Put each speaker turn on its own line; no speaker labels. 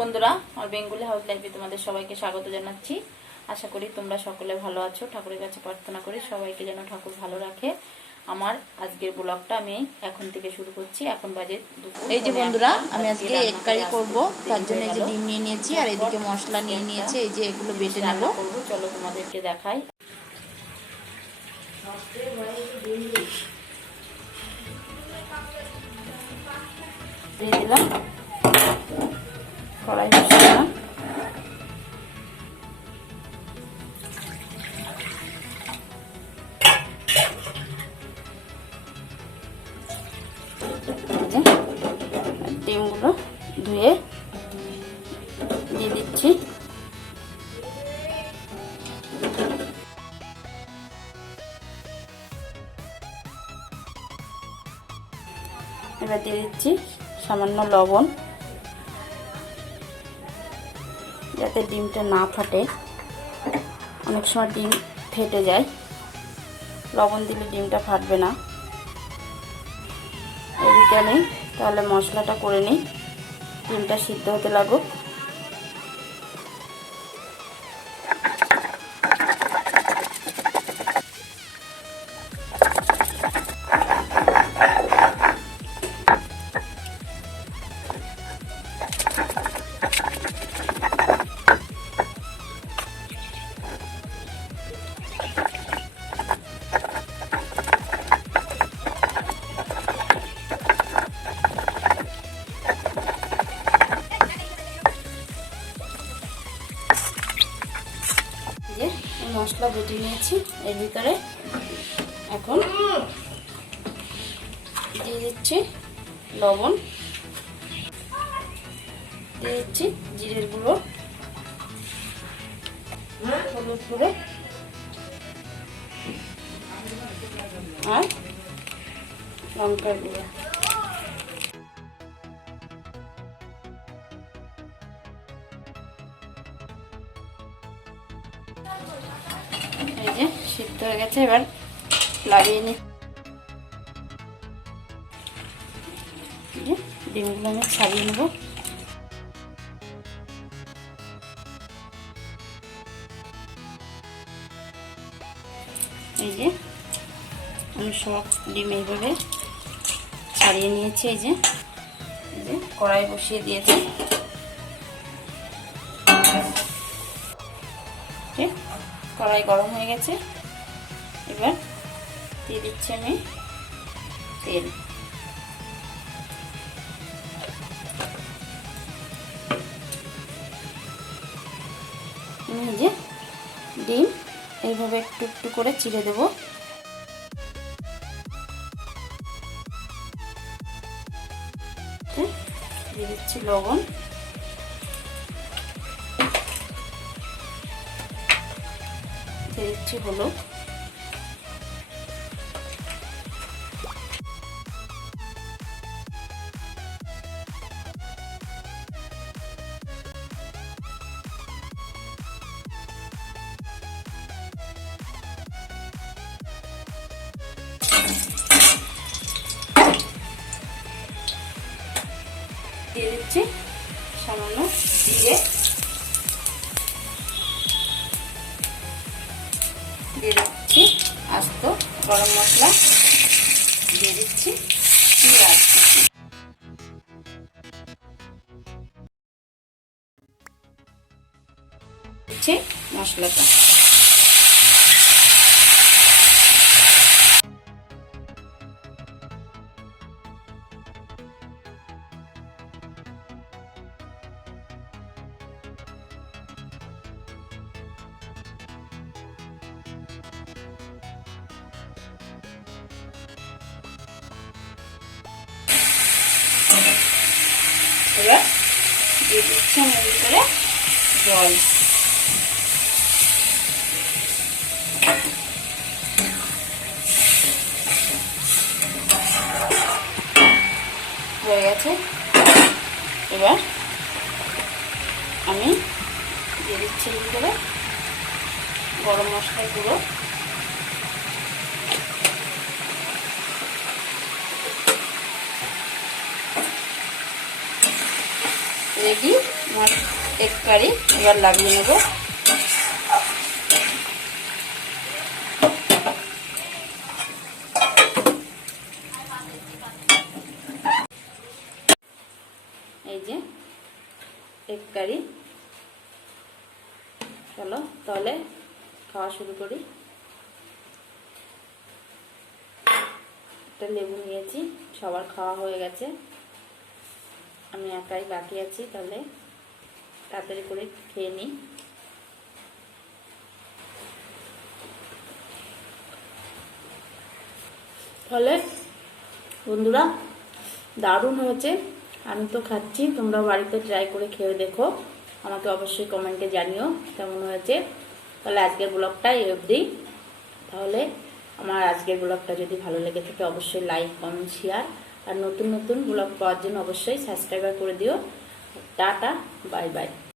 বন্ধুরা আমার Bengali house লাইফে তোমাদের সবাইকে স্বাগত জানাচ্ছি। আশা করি তোমরা সকলে ভালো আছো। ঠাকুরের কাছে প্রার্থনা করি সবাইকে যেন ঠাকুর ভালো রাখে। আমার আজকের ব্লগটা আমি এখন থেকে শুরু করছি। এখন বাজে
এই যে বন্ধুরা আমি
আজকে
কারি
করে
করব। তার জন্য এই যে ডিম নিয়ে নিয়েছি আর এদিকে মশলা নিয়ে নিয়েছি। এই যে এগুলো বেটে নেব।
করব চলো তোমাদেরকে দেখাই। দিয়ে দিলাম। কড়াই বসিয়ে যে ডিমগুলো ধুয়ে দিয়ে দিচ্ছি। এবার দিয়ে দিচ্ছি সামান্য লবণ। যাতে ডিমটা না ফাটে। অনেক সময় ডিম ফেটে যায়। লবণ দিলে ডিমটা ফাটবে না। এদিকে আমি তাহলে মশলাটা করে নিই। ডিমটা সিদ্ধ হতে লাগুক। মশলা বেটে নিয়েছি, এর ভিতরে এখন দিয়ে দিচ্ছি লবণ, দিয়ে দিচ্ছি জিরের গুঁড়ো, হলুদ গুঁড়ো। আর লঙ্কার গুঁড়ো। এই যে সিদ্ধ হয়ে গেছে, এবার লাগিয়ে নি। ডিমগুলো আমি ছাড়িয়ে নেব। এই যে আমি সব ডিম এইভাবে ছাড়িয়ে নিয়েছি, এই যে। এই যে কড়াই বসিয়ে দিয়েছি। কড়াই গরম হয়ে গেছে। এবার দিয়ে দিচ্ছি আমি তেল। যে ডিম এইভাবে একটু একটু করে চিড়ে দেবো। দিয়ে দিচ্ছি লবণ দিয়ে দিচ্ছি হলুদ দিয়ে দিচ্ছি। সামান্য জিরে দিয়ে দিচ্ছি আস্ত গরম মশলা। দিয়ে দিচ্ছি পেঁয়াজ মশলাটা। এবার দিয়ে দিচ্ছি আমি ভিতরে জল। হয়ে গেছে। এবার আমি দিয়ে দিচ্ছি ভিতরে গরম মশলার গুঁড়ো। রেডি। আমার এক কারি, এবার লাগিয়ে নেব। এই যে এক কারি। চলো, তাহলে খাওয়া শুরু করি। একটা লেবু নিয়েছি, সবার খাওয়া হয়ে গেছে। আমি একাই বাকি আছি, তাহলে তাড়াতাড়ি করে খেয়ে নিই। ফলে বন্ধুরা, দারুণ হয়েছে। আমি তো খাচ্ছি, তোমরা বাড়িতে ট্রাই করে খেয়ে দেখো। আমাকে অবশ্যই কমেন্টে জানিও কেমন হয়েছে। তাহলে আজকের ব্লগটা এই অবধি। তাহলে আমার আজকের ব্লগটা যদি ভালো লেগে থাকে, অবশ্যই লাইক কমেন্ট শেয়ার আর নতুন নতুন ব্লগ পাওয়ার জন্য অবশ্যই সাবস্ক্রাইবার করে দিও। Tata bye bye